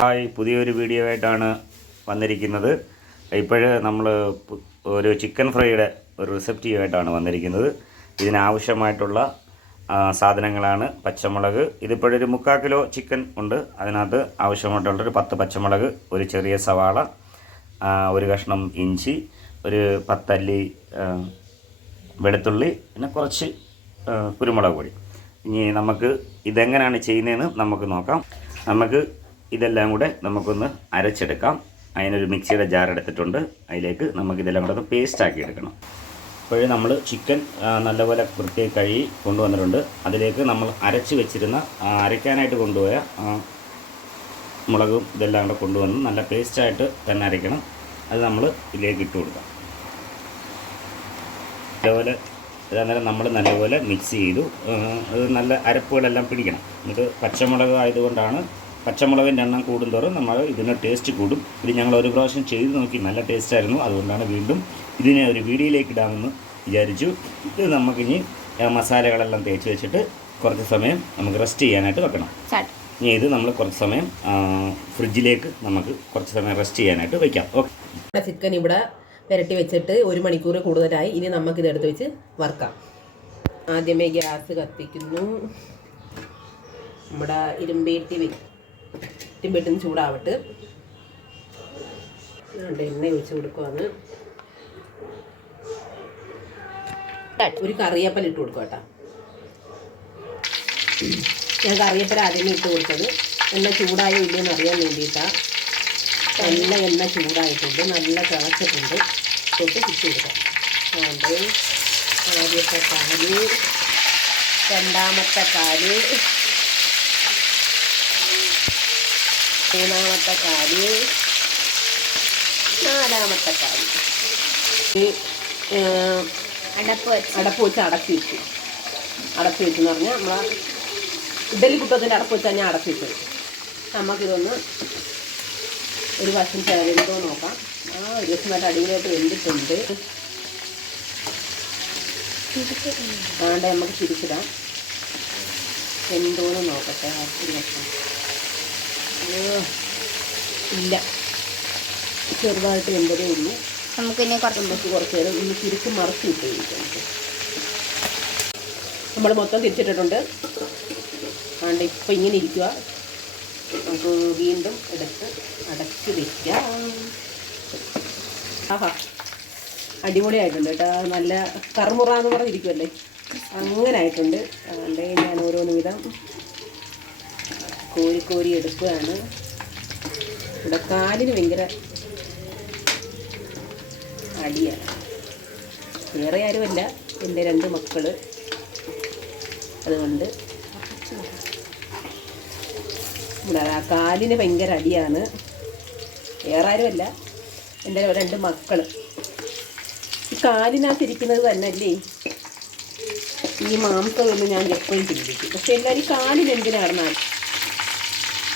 Hi, പുതിയൊരു video ആയിട്ടാണ് വന്നിരിക്കുന്നത്. ഇപ്പോൾ നമ്മൾ ഒരു ചിക്കൻ ഫ്രൈയുടെ ഒരു റെസിപ്പീയുമായിട്ടാണ് വന്നിരിക്കുന്നത്. ഇതിനാവശ്യമായിട്ടുള്ള സാധനങ്ങളാണ് പച്ചമുളക്. ഇതിപ്പോഴൊരു 3/4 കിലോ ചിക്കൻ ഉണ്ട്. അതിനകത്ത് ആവശ്യമായിട്ടുള്ളൊരു 10 പച്ചമുളക്, ഒരു ചെറിയ സവാള, ഒരു കഷ്ണം ഇഞ്ചി, ഒരു 10 അല്ലി വെളുത്തുള്ളി, പിന്നെ കുറച്ച് കുരുമുളക് പൊടി. ഇനി നമുക്ക് ഇതെങ്ങനെയാണ് ചെയ്യുന്നതെന്ന് നമുക്ക് നോക്കാം. നമുക്ക് ഇതെല്ലാം കൂടെ നമുക്കൊന്ന് അരച്ചെടുക്കാം. അതിനൊരു മിക്സിയുടെ ജാർ എടുത്തിട്ടുണ്ട്. അതിലേക്ക് നമുക്കിതെല്ലാം കൂടെ ഒന്ന് പേസ്റ്റാക്കി എടുക്കണം. അപ്പോൾ നമ്മൾ ചിക്കൻ നല്ലപോലെ വൃത്തിയായി കഴുകി കൊണ്ടുവന്നിട്ടുണ്ട്. അതിലേക്ക് നമ്മൾ അരച്ച് വെച്ചിരുന്ന അരയ്ക്കാനായിട്ട് കൊണ്ടുപോയ മുളകും ഇതെല്ലാം കൂടെ കൊണ്ടുവന്ന് നല്ല പേസ്റ്റായിട്ട് തന്നെ അരയ്ക്കണം. അത് നമ്മൾ ഇതിലേക്ക് ഇട്ട് കൊടുക്കാം. അതേപോലെ അന്നേരം നമ്മൾ നല്ലപോലെ മിക്സ് ചെയ്തു. അത് നല്ല അരപ്പുകളെല്ലാം പിടിക്കണം. ഇത് പച്ചമുളക് ആയതുകൊണ്ടാണ്, പച്ചമുളകിൻ്റെ എണ്ണം കൂടുന്തോറും നമ്മൾ ഇതിന് ടേസ്റ്റ് കൂടും. ഇത് ഞങ്ങൾ ഒരു പ്രാവശ്യം ചെയ്ത് നോക്കി, നല്ല ടേസ്റ്റായിരുന്നു. അതുകൊണ്ടാണ് വീണ്ടും ഇതിനെ ഒരു വീഡിയോയിലേക്ക് ഇടാമെന്ന് വിചാരിച്ചു. ഇത് നമുക്കിനി മസാലകളെല്ലാം തേച്ച് വെച്ചിട്ട് കുറച്ച് സമയം നമുക്ക് റെസ്റ്റ് ചെയ്യാനായിട്ട് വെക്കണം. ഇനി ഇത് നമ്മൾ കുറച്ച് സമയം ഫ്രിഡ്ജിലേക്ക് നമുക്ക് കുറച്ച് സമയം റെസ്റ്റ് ചെയ്യാനായിട്ട് വയ്ക്കാം. ഓക്കെ, ചിക്കൻ ഇവിടെ പുരട്ടി വെച്ചിട്ട് 1 മണിക്കൂർ കൂടുതലായി. ഇനി നമുക്കിത് എടുത്ത് വെച്ച് വറുക്കാം. ആദ്യമേ ഗ്യാസ് കത്തിക്കുന്നു. നമ്മുടെ ഇരുമ്പേട്ടിന് ചൂടാവട്ട്. എണ്ണ ഒഴിച്ച് കൊടുക്കുവാണ്. ഒരു കറിവേപ്പില ഇട്ട് കൊടുക്കുക കേട്ടോ. ഞാൻ കറിവേപ്പില ആദ്യമേ ഇട്ട് കൊടുത്തത് എണ്ണ ചൂടായോ ഇല്ലയെന്ന് അറിയാൻ വേണ്ടിയിട്ടാണ്. നല്ല എണ്ണ ചൂടായിട്ടുണ്ട്, നല്ല തിളച്ചിട്ടുണ്ട്. തൊട്ട് ഇട്ട് കൊടുക്കാം. ആദ്യത്തെ കാല്, രണ്ടാമത്തെ കാല്, മൂന്നാമത്തെ കാല്, നാലാമത്തെ കാല്. അടപ്പ് വെച്ച് അടച്ചു വെച്ചെന്ന് പറഞ്ഞാൽ നമ്മളെ ഇഡലി കുട്ടത്തിൻ്റെ അടപ്പ് വെച്ചാൽ ഞാൻ അടച്ചു വെച്ചത്. നമുക്കിതൊന്ന് ഒരു വശം ചേരുന്നതോ നോക്കാം. ഒരു ദിവസം നല്ല അടിപൊളിയായിട്ട് വെന്തിട്ടുണ്ട്. ആണ്ട് നമുക്ക് തിരിച്ചിടാം. എന്തോന്ന് നോക്കട്ടെ. ഒരു വശം ഇല്ല, ചെറുതായിട്ട് വെന്തതേ ഉള്ളൂ. നമുക്ക് കുറച്ച് നേരം ഇന്ന് തിരിച്ച് മറച്ച് വിട്ട് കഴിക്കാം. നമ്മൾ മൊത്തം തിരിച്ചിട്ടിട്ടുണ്ട്. ആണ്ട് ഇപ്പം ഇങ്ങനെ ഇരിക്കുക. നമുക്ക് വീണ്ടും എടുത്ത് അടച്ച് വയ്ക്കാം. ആഹാ, അടിപൊളിയായിട്ടുണ്ട് കേട്ടോ. നല്ല കറുമുറാന്ന് പറഞ്ഞിരിക്കുമല്ലേ, അങ്ങനെ ആയിട്ടുണ്ട്. അതുകൊണ്ട് ഞാൻ ഓരോന്ന് വിധം കോരി എടുക്കുകയാണ്. ഇവിടെ കാലിന് ഭയങ്കര അടിയാണ്. വേറെ ആരുമല്ല, എൻ്റെ 2 മക്കൾ. അതുകൊണ്ട് ഇവിടെ ആ കാലിന് ഭയങ്കര അടിയാണ്. വേറെ ആരുമല്ല, എൻ്റെ 2 മക്കൾ. ഈ കാലിനകത്തിരിക്കുന്നത് തന്നെ അല്ലേ ഈ മാംസമെന്ന് ഞാൻ എപ്പോഴും ചിന്തിക്കും. പക്ഷെ എല്ലാവരും കാലിന് എന്തിനാണെന്നാണ്,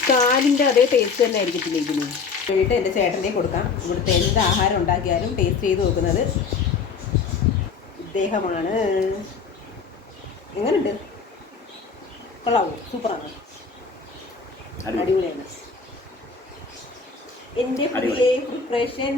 കാലിൻ്റെ അതേ ടേസ്റ്റ് തന്നെ ആയിരിക്കത്തില്ല ഇതിന്. വേണ്ടിയിട്ട് എൻ്റെ ചേട്ടനെ കൊടുക്കാം. ഇവിടുത്തെ എന്ത് ആഹാരം ഉണ്ടാക്കിയാലും ടേസ്റ്റ് ചെയ്ത് നോക്കുന്നത് ഇദ്ദേഹമാണ്. എങ്ങനെയുണ്ട്? കൊള്ളാവോ? സൂപ്പറാണ്, അടിപൊളിയാണ്. എൻ്റെ പുതിയ പ്രിപ്പറേഷൻ